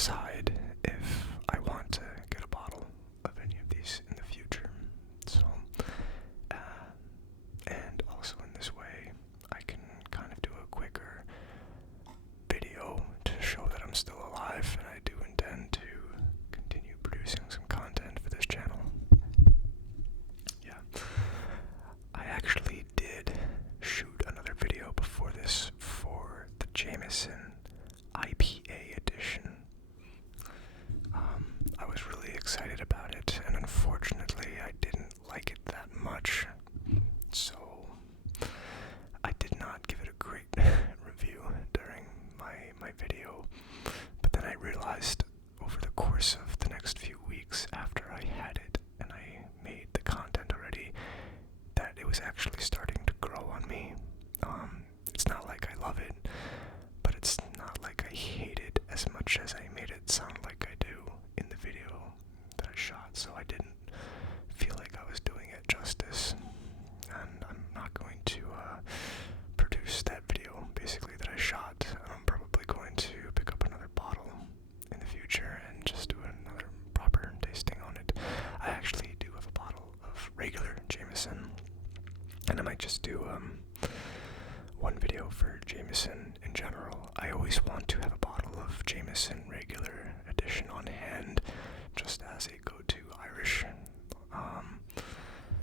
decide if I want to get a bottle of any of these in the future. So, and also in this way, I can kind of do a quicker video to show that I'm still alive, and I do intend to continue producing some content for this channel. Yeah. I actually did shoot another video before this for the Jameson IPA edition. I was really excited about it, and unfortunately I didn't like it that much, so I did not give it a great review during my video. But then I realized over the course of the next few weeks after I had it and I made the content already, that it was actually starting to grow on me. It's not like I love it, but it's not like I hate it as much as I made it sound like I do in the video that I shot, so I didn't feel like I was doing it justice, and I'm not going to produce that video basically that I shot. I'm probably going to pick up another bottle in the future and just do another proper tasting on it. I actually do have a bottle of regular Jameson, and I might just do one video for Jameson in general. I always want to have a bottle of Jameson regular edition on hand, just as a go-to Irish.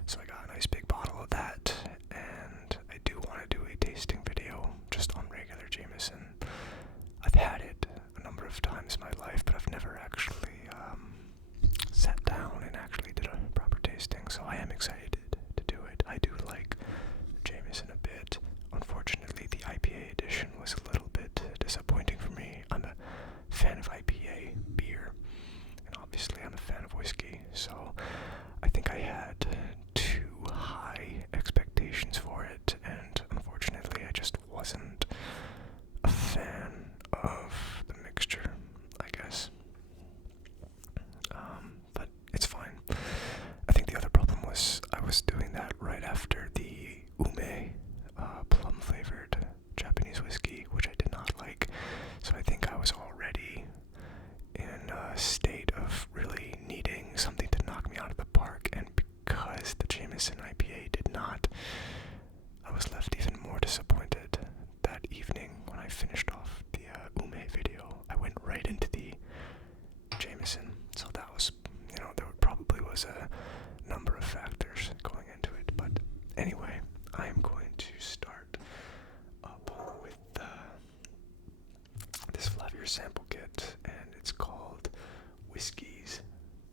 So I got a nice big bottle of that, and I do want to do a tasting video just on regular Jameson. I've had it a number of times in my life, but I've never actually sat down and actually did a proper tasting, so I am excited to do it. I do like Jameson a bit. Unfortunately, the IPA edition was a little bit disappointing for me. I'm a fan of IPA beer, and obviously I'm a fan of whiskey, so I think I had too high expectations for it, and unfortunately I just wasn't a fan of the mixture, I guess. But it's fine. I think the other problem was I was doing that right after the ume plum-flavored Japanese whiskey, which I did not like, so I think I was already in a state of really needing something to knock me out of the park, and because the Jameson IPA did not, I was left even more disappointed that evening when I finished off the ume video. I went right into the Jameson, so that was, there probably was a number of factors going into it, but anyway, I am going to start up with this Flaviar sample kit, and it's called Whiskies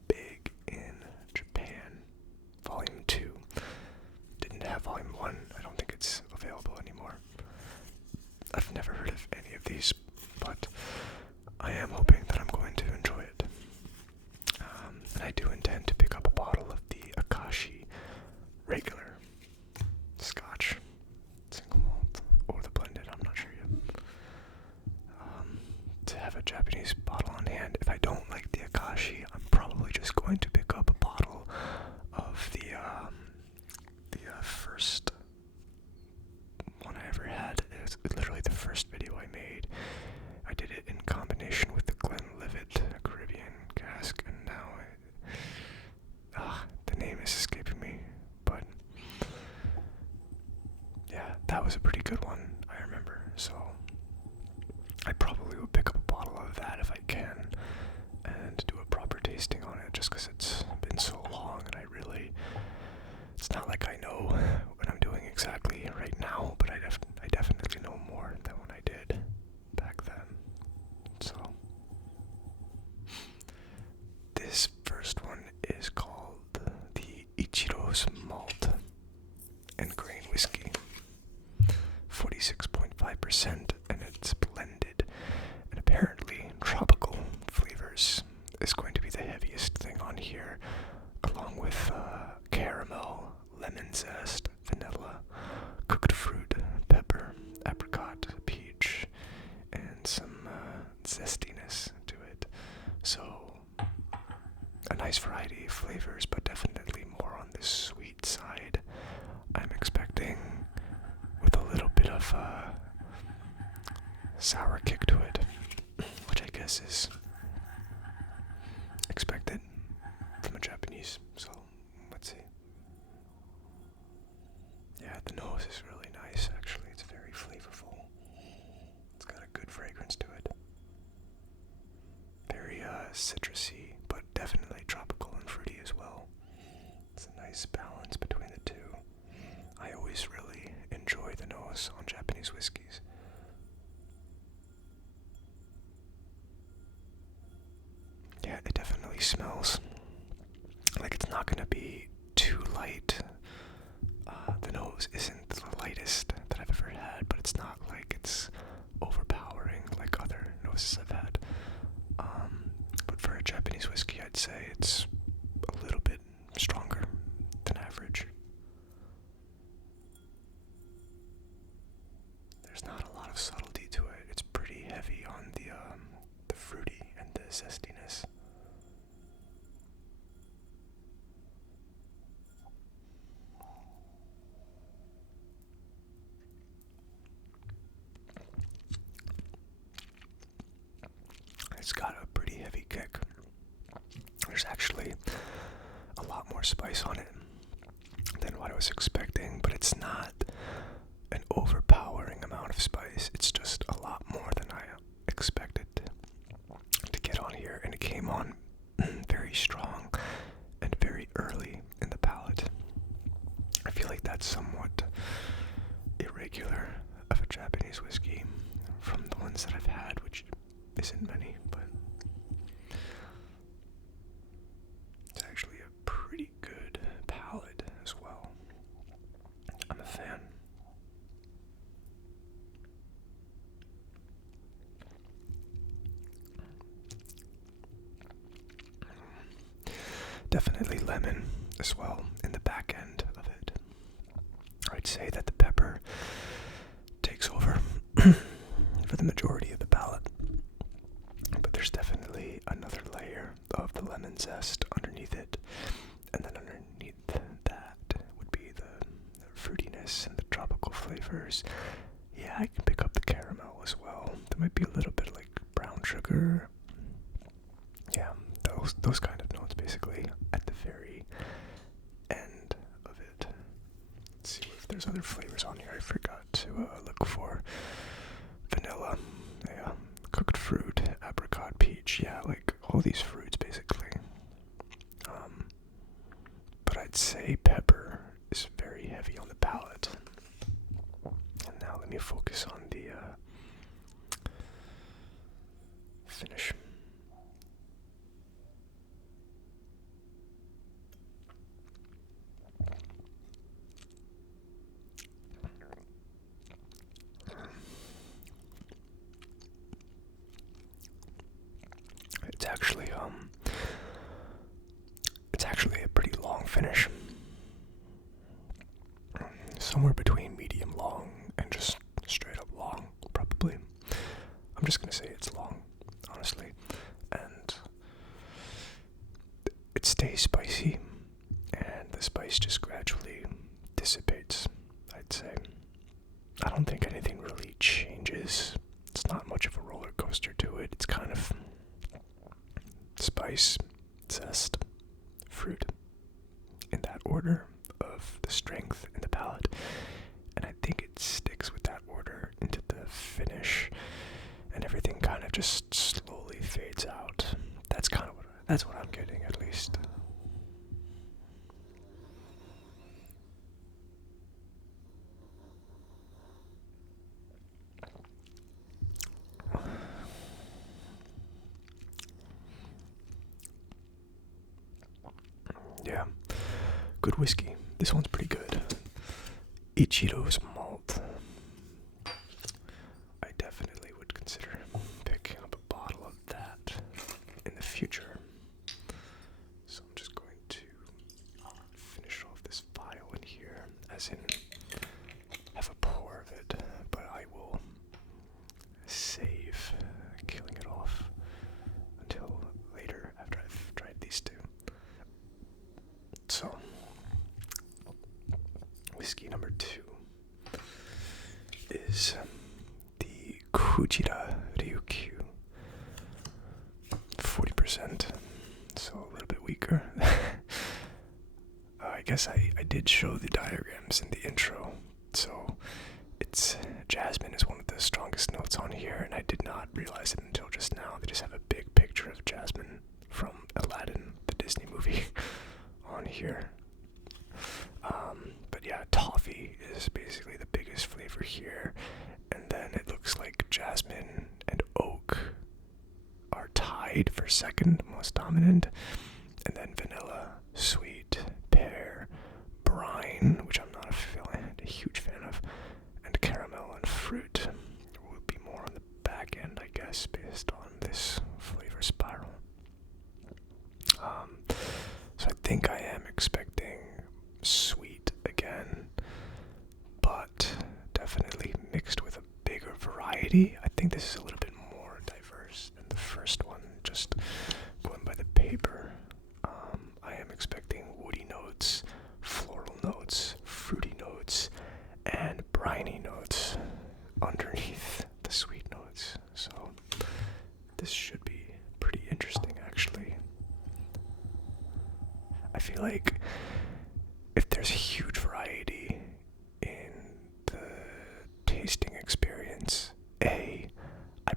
Big in Japan, Volume 2. Didn't have Volume 1, I don't think it's available anymore. I've never heard of any of these, but I am hoping that I'm going to enjoy it. And I do intend to pick up a bottle of the Akashi regular Scotch, single malt, or the blended, I'm not sure yet. To have a Japanese bottle on hand. If I don't like the Akashi, I'm probably just going to pick up a bottle of the first one I ever had. It's literally the first video I made. I did it in combination with the Glenlivet Caribbean cask, and now the name is escaping me, but yeah, that was a pretty good one, I remember, so I probably would pick up a bottle of that if I can, and do a proper tasting on it, just because it's been so long, and it's not like I know what I'm doing exactly right now, but I definitely know more than when I did back then. So this first one is called the Ichiro's Malt and Grain Whiskey, 46.5%, and it's blended, and apparently tropical flavors is going to be the heaviest thing on here, along with caramel, lemon zest, vanilla, cooked fruit, pepper, apricot, peach, and some zestiness to it. So a nice variety of flavors, but definitely more on the sweet side. I'm expecting with a little bit of a sour kick to it, which I guess is citrusy, but definitely tropical and fruity as well. It's a nice balance between the two. I always really enjoy the nose on Japanese whiskeys. Yeah, it definitely smells like it's not going to be too light. The nose isn't the lightest that I've ever had, but it's not like it's overpowering like other noses I've had. But for a Japanese whiskey, I'd say it's a little bit stronger than average. There's not a lot of subtlety to it. It's pretty heavy on the fruity and the zestiness. It's got a pretty heavy kick. There's actually a lot more spice on it than what I was expecting, but it's not an overpowering amount of spice. It's just a lot more than I expected to get on here, and it came on very strong and very early in the palate. I feel like that's somewhat irregular of a Japanese whiskey from the ones that I've had, which isn't many, but it's actually a pretty good palate as well. I'm a fan. Definitely lemon as well in the back end of it. I'd say that the pepper takes over for the majority of the palate. But there's definitely another layer of the lemon zest underneath it. And then underneath that would be the fruitiness and the tropical flavors. Yeah, I can pick up the caramel as well. There might be a little bit like brown sugar. Yeah, those kind of notes basically at the very end of it. Let's see if there's other flavors on here. I forgot to look for vanilla. Yeah, cooked fruit, apricot, peach. Yeah, like all these fruits basically. But I'd say pepper is very heavy on the palate. And now let me focus on the finish. It's actually a pretty long finish. Somewhere between medium long and just straight up long, probably. I'm just gonna say it's long, honestly. And it stays spicy, and the spice just gradually dissipates, I'd say. I don't think anything really changes. It's not much of a roller coaster to it. It's kind of spice, zest, fruit, in that order of the strength in the palate. And I think it sticks with that order into the finish, and everything kind of just slowly fades out. That's what I'm getting, at least. Yeah, good whiskey. This one's pretty good. Ichiro's Malt. I definitely would consider picking up a bottle of that in the future. So I'm just going to finish off this vial in here, as in have a pour of it, but I will save killing it off until later after I've tried these two. So, whiskey number 2 is the Kujira Ryukyu. 40%, so a little bit weaker. I guess I did show the diagrams in the intro. So, it's jasmine is one of the strongest notes on here, and I did not realize it until just now. They just have a big picture of jasmine strongest flavor here, and then it looks like jasmine and oak are tied for second most dominant, and then vanilla, sweet, pear, brine, which I'm not a huge fan of, and caramel and fruit would be more on the back end, I guess, based on this flavor spiral. So I think I am expecting sweet again, but definitely mixed with a bigger variety. I think this is a little bit more diverse than the first one, just going by the paper. I am expecting woody notes, floral notes, fruity notes, and briny notes underneath the sweet notes. So this should be pretty interesting, actually. I feel like if there's a huge variety in the tasting experience, I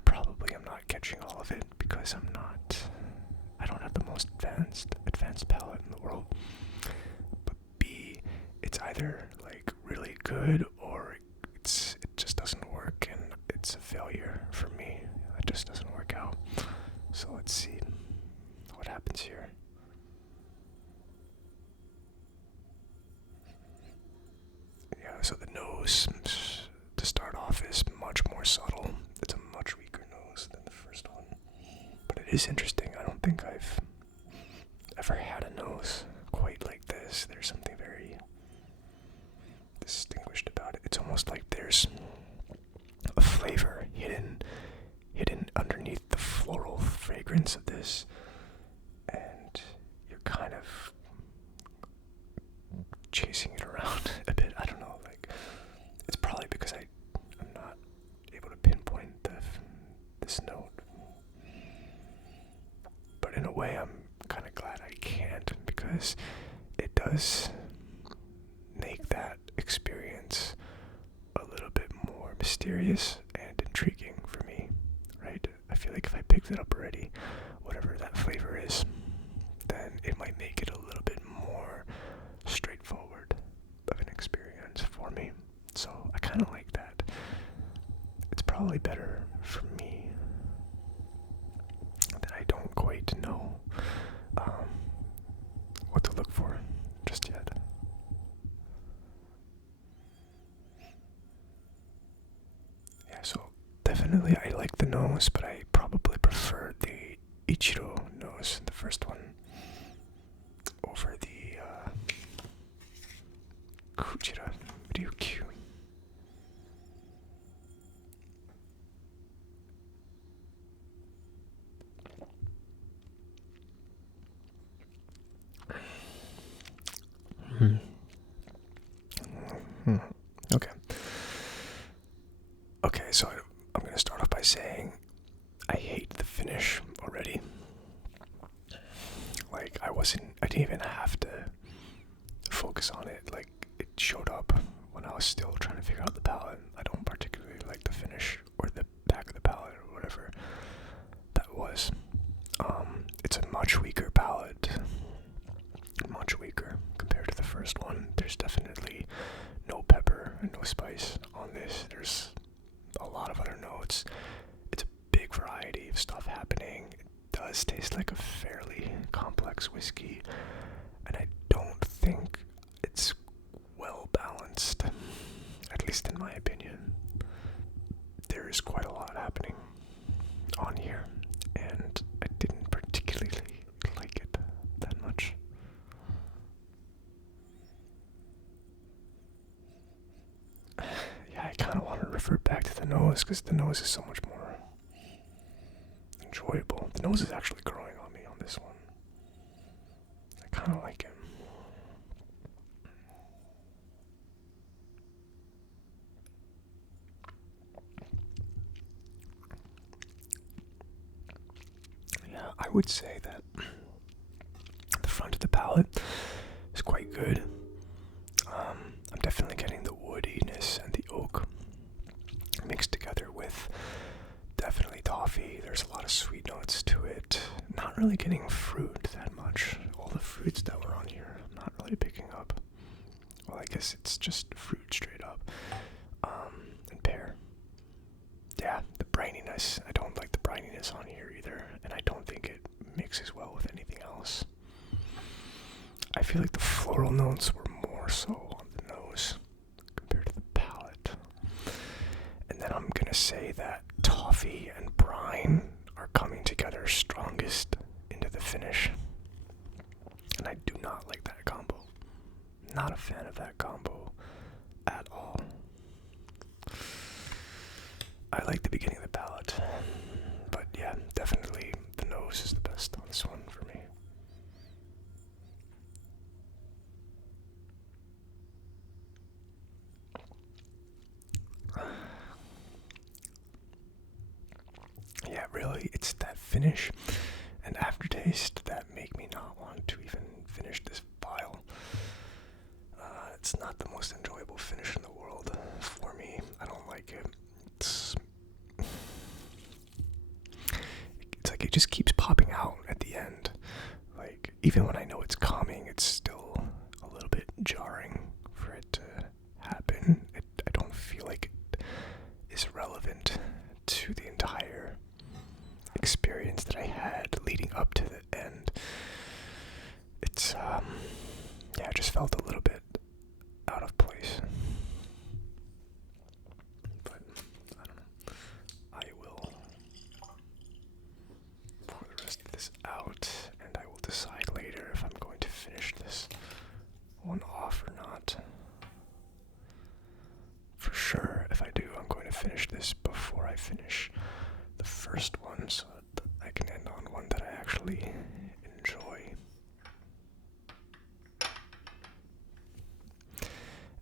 probably am not catching all of it because I don't have the most advanced palate in the world. But B, it's either like really good or it just doesn't work and it's a failure for me. It just doesn't work out. So let's see what happens here. Yeah, so the nose to start off is much more subtle. It's a much weaker nose than the first one. But it is interesting. I don't think I've ever had a nose quite like this. There's something very distinguished about it. It's almost like there's a flavor hidden underneath the floral fragrance of this, and you're kind of chasing it around a bit. I don't know, like, it's probably because I'm not able to pinpoint this note, but in a way I'm kind of glad I can't, because it does make that experience a little bit more mysterious and intriguing for me, right? I feel like if I picked it up already, whatever that flavor is, then it might make it a little bit more straightforward of an experience for me. So I kind of like that. It's probably better for me that I don't quite know what to look for just yet. Yeah, so definitely I like the nose, but I probably prefer the Ichiro nose, the first one, over the Kujira Ryukyu. Okay, so I'm going to start off by saying I hate the finish already. Like, I didn't even have to focus on it. Like, it showed up when I was still trying to figure out the palette. I don't particularly like the finish or the back of the palette or whatever that was. It's a much weaker palette. Much weaker compared to the first one. There's definitely no pepper and no spice on this. There's a lot of other notes. It's a big variety of stuff happening. It does taste like a fairly complex whiskey, and I don't think it's well balanced, at least in my opinion. There is quite a lot happening on here, and I didn't particularly like it that much. Yeah, I kind of want to revert back to the nose, because the nose is so much more enjoyable. The nose is actually growing on me on this one. I kind of like it. Yeah, I would say that the front of the palate is quite good. I'm definitely getting the woodiness and the oak mixed together with definitely toffee. There's a lot of sweet notes to it. Not really getting fruit that much. All the fruits that were on here, I'm not really picking up. Well, I guess it's just fruit straight up. brininess. I don't like the brininess on here either, and I don't think it mixes well with anything else. I feel like the floral notes were more so on the nose compared to the palate. And then I'm gonna say that toffee and brine are coming together strongest into the finish. And I do not like that combo. Not a fan of that combo at all. I like the beginning of the palate, but yeah, definitely the nose is the best on this one for me. Yeah, really, it's that finish and aftertaste that make me not want to even finish this vial. It's not the most enjoyable finish in the world for me. I don't like it. It's like it just keeps popping out at the end. Like, even when I know it's coming, it's still a little bit jarring for it to happen. I don't feel like it is relevant to the entire experience that I had leading up to the end. It's, it just felt a little bit out of place. But, I don't know. I will pour the rest of this out, and I will decide later if I'm going to finish this one off or not. For sure, if I do, I'm going to finish this before I finish the first one, so that I can end on one that I actually enjoy.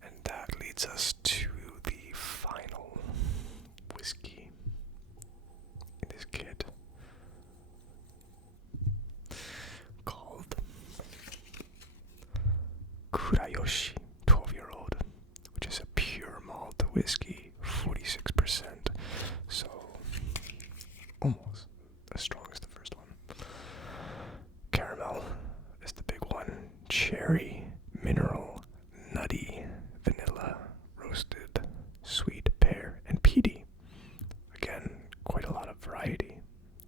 And that leads us to the final whiskey in this kit, called Kurayoshi 12-year-old, which is a pure malt whiskey, 46%. So almost as strong as the first one. Caramel is the big one. Cherry, mineral, nutty, vanilla, roasted, sweet, pear, and peaty. Again, quite a lot of variety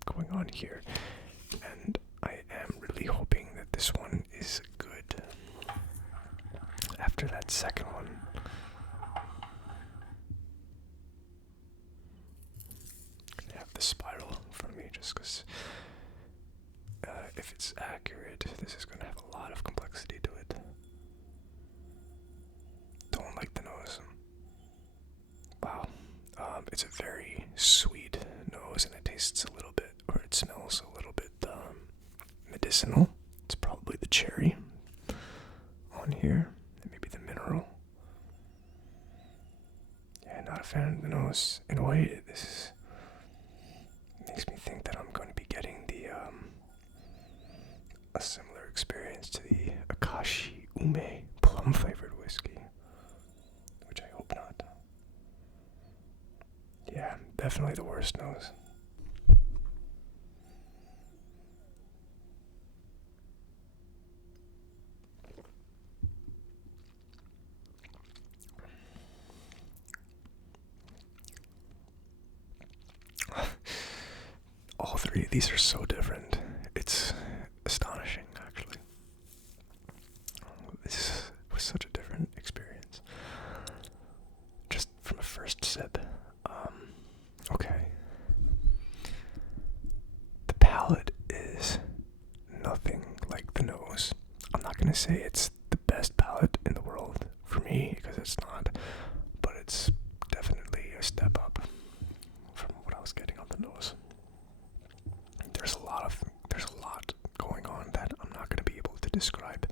going on here. And I am really hoping that this one is good. After that second one, I have the spiral from me just because if it's accurate, this is going to have a lot of complexity to it. Don't like the nose. Wow. It's a very sweet nose, and it tastes a little bit, or it smells a little bit medicinal. It's probably the cherry on here, and maybe the mineral. Yeah, not a fan of the nose. In a way, this makes me think that I'm going to be getting a similar experience to the Akashi Ume plum flavored whiskey, which I hope not. Yeah, definitely the worst nose. All three of these are so different. It's astonishing, actually. This was such a different experience. Just from a first sip. Okay. The palate is nothing like the nose. I'm not gonna say it's the best palate in the world for me, because it's not. But it's definitely a step up from what I was getting on the nose. There's a lot going on that I'm not going to be able to describe,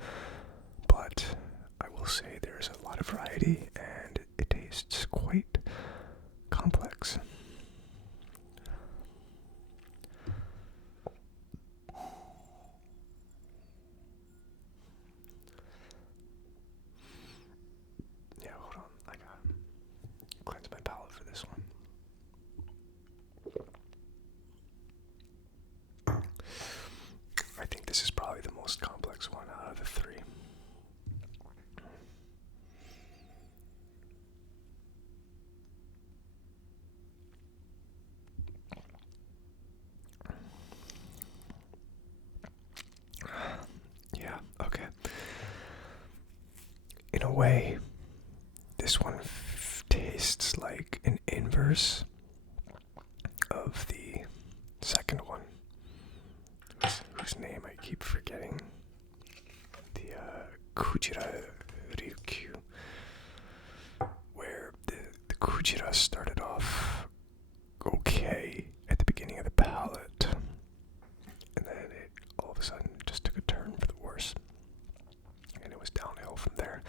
but I will say there's a lot of variety and it tastes quite complex. Yeah, hold on, I gotta cleanse my palate for this one. I think this is probably the most complex one out of the three. way, this one tastes like an inverse of the second one, whose name I keep forgetting. The Kujira Ryukyu, where the Kujira started off okay at the beginning of the palette, and then it all of a sudden just took a turn for the worse, and it was downhill from there.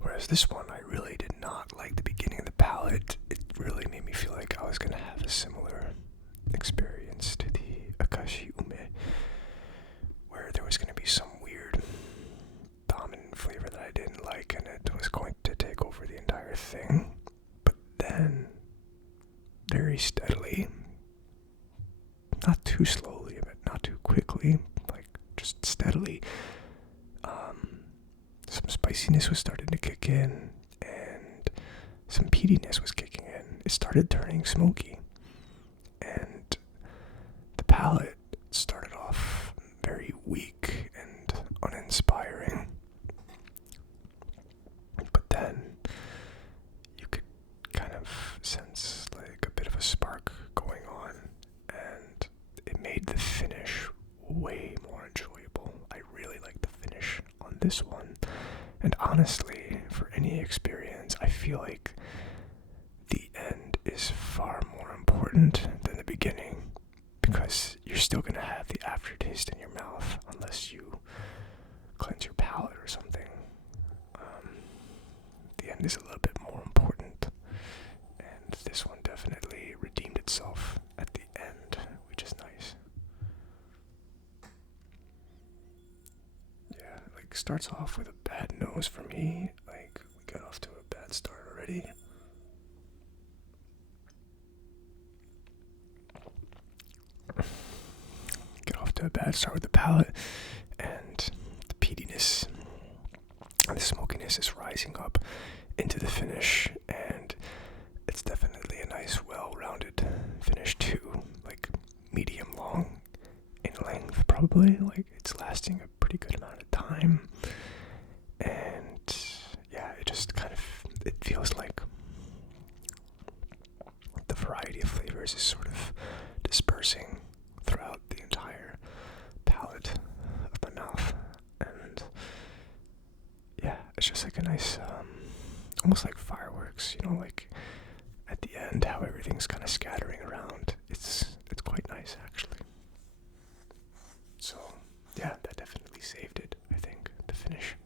Whereas this one, I really did not like the beginning of the palette. It really made me feel like I was going to have a similar experience to the Akashi Ume, where there was going to be some weird dominant flavor that I didn't like, and it was going to take over the entire thing. But then, very steadily, not too slowly, but not too quickly, like just steadily, some spiciness was starting to kick in, and some peatiness was kicking in. It started turning smoky, and the palate started off very weak and uninspiring. But then you could kind of sense like a bit of a spark going on, and it made the finish way more enjoyable. I really like the finish on this one. And honestly, for any experience, I feel like the end is far more important than the beginning, because you're still going to have the aftertaste in your mouth unless you cleanse your palate or something. The end is a little bit more important, and this one definitely redeemed itself at the end, which is nice. Yeah, like starts off with a bad nose for me. Like we got off to a bad start already. Get off to a bad start with the palate, and the peatiness and the smokiness is rising up into the finish, and it's definitely a nice, well-rounded finish too. Like medium long in length, probably. Like it's lasting a pretty good amount of time, and yeah, it just kind of it feels like the variety of flavors is sort of dispersing throughout the entire palate of my mouth, and yeah, it's just like a nice, almost like fireworks, you know, like at the end, how everything's kind of scattering around. It's quite nice, actually. So yeah, that definitely saved it, I think, the finish.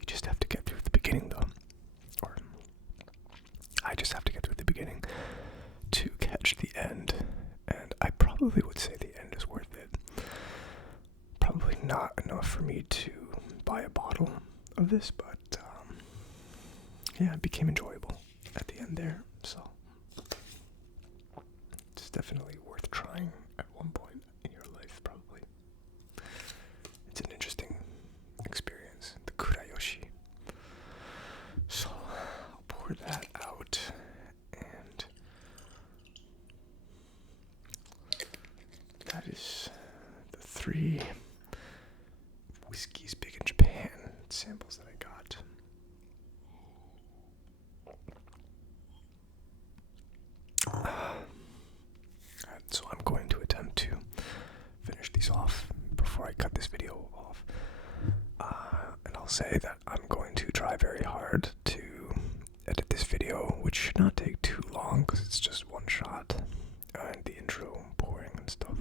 You just have to get through the beginning, though. Or I just have to get through the beginning to catch the end. And I probably would say the end is worth it. Probably not enough for me to buy a bottle of this, but yeah, it became enjoyable at the end there. So it's definitely worth trying at one point in your life, probably. It's an interesting experience, the Kurayoshi. So I'll pour that out, and that is the 3 whiskeys big in Japan samples that I got. So I'm going to attempt to finish these off before I cut this video off. And I'll say that I'm going to try very hard to edit this video, which should not take too long because it's just one shot, and the intro pouring and stuff.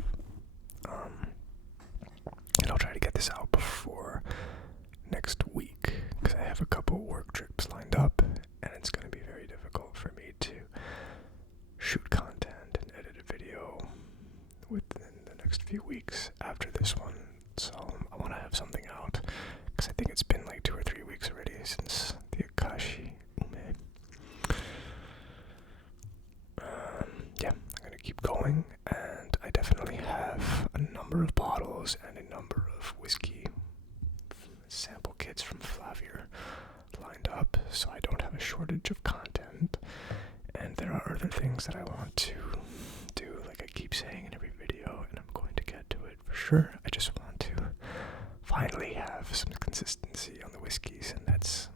And I'll try to get this out before next week, because I have a couple work trips lined up, and it's going to be very difficult for me to shoot content and edit a video within the next few weeks after this one. So I want to have something out, because I think it's been like 2 or 3 weeks already since the Akashi Ume. Yeah, I'm going to keep going, and I definitely have a number of bottles and a number of whiskey sample kits from Flaviar lined up, so I don't have a shortage of content. And there are other things that I want to do, like I keep saying in every video, and I'm going to get to it for sure. I just want to finally have some consistency on the whiskeys, and that's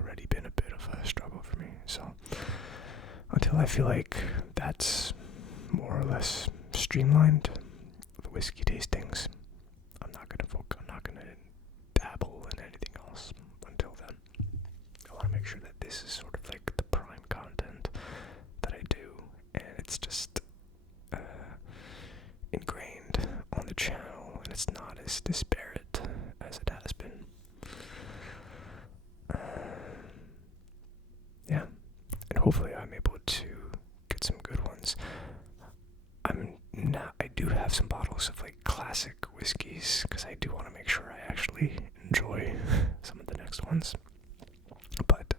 already been a bit of a struggle for me. So until I feel like that's more or less streamlined, the whiskey tastings, I'm not gonna dabble in anything else until then. I want to make sure that this is sort of like the prime content that I do, and it's just ingrained on the channel, and it's not as disparate as it has been. Yeah, and hopefully I'm able to get some good ones. I do have some bottles of like classic whiskeys because I do want to make sure I actually enjoy some of the next ones. But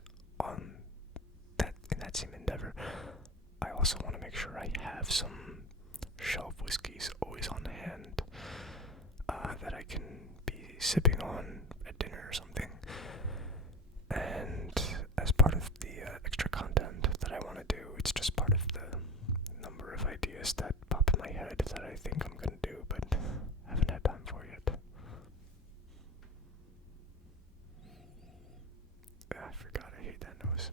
in that same endeavor, I also want to make sure I have some shelf whiskeys always on hand that I can be sipping on at dinner or something. And as part of the extra content that I want to do, it's just part of the number of ideas that pop in my head that I think I'm going to do, but haven't had time for yet. I forgot, I hate that nose.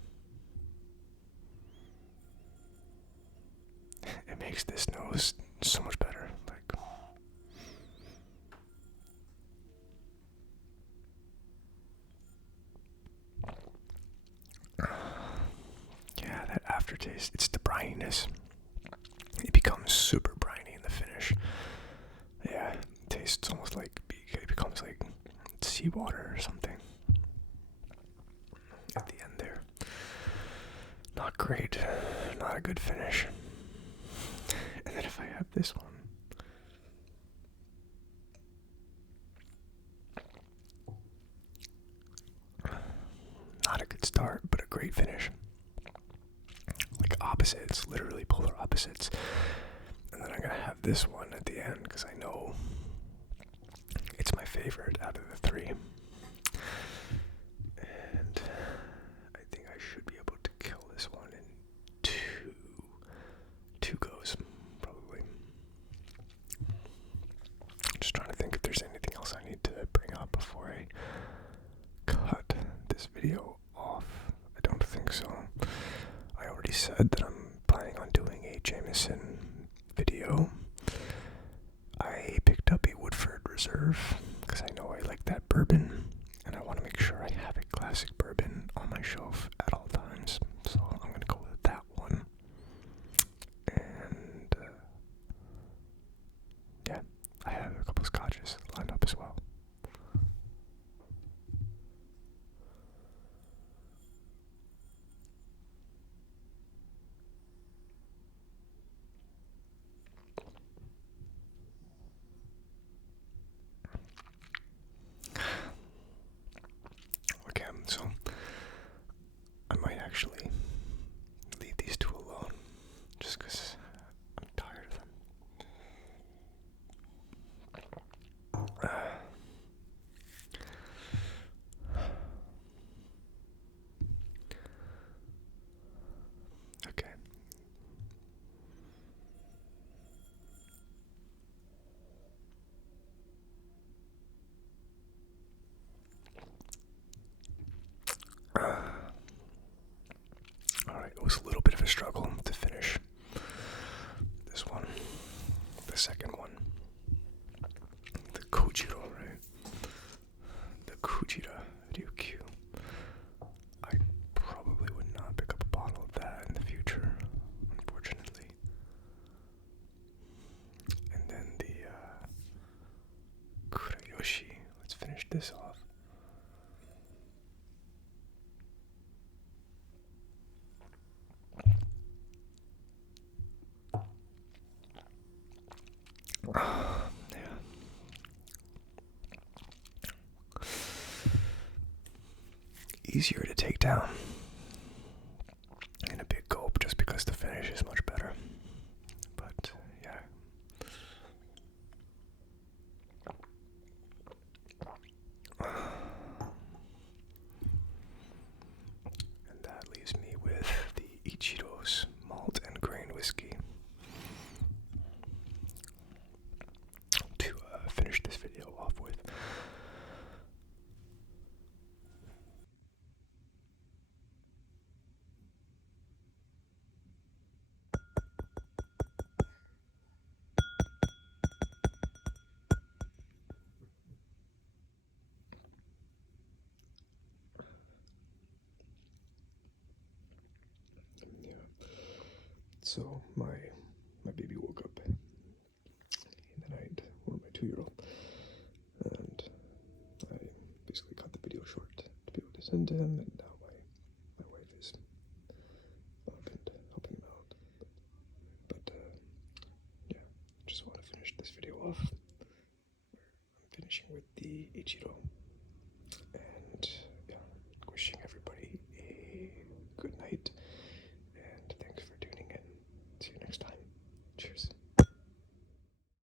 It makes this nose so much better. Yeah, that aftertaste, it's the brininess. It becomes super briny in the finish. Yeah, it tastes almost like, it becomes like seawater or something at the end there. Not great, not a good finish. And then if I have this one, not a good start, but a great finish. Like opposites, literally polar opposites. And then I'm gonna have this one at the end because I know it's my favorite out of the three. And I think I should be able to kill this one in two goes, probably. Just trying to think if there's anything else I need to bring up before I cut this video off. I don't think so. I already said that I'm planning on doing a Jameson video. I picked up a Woodford Reserve because I know I like that bourbon, and I want to make sure I have a classic bourbon on my shelf at all times. So I'm going to go with that one. And yeah, I have a couple scotches lined up as well. Okay, so I might actually leave these two alone just because I'm tired of them. Okay. Alright, it was a little bit of a struggle to finish this one. The second one. The Kujira, right? The Kujira Ryukyu. I probably would not pick up a bottle of that in the future, unfortunately. And then the Kurayoshi. Let's finish this off. Yeah. Easier to take down in a big gulp just because the finish is much better. But yeah. And that leaves me with the Ichiro's Malt. So my baby woke up in the night, or my 2-year-old, and I basically cut the video short to be able to send to him, and now my wife is up and helping him out. But yeah, just want to finish this video off. I'm finishing with the Ichiro, and yeah, wishing everyone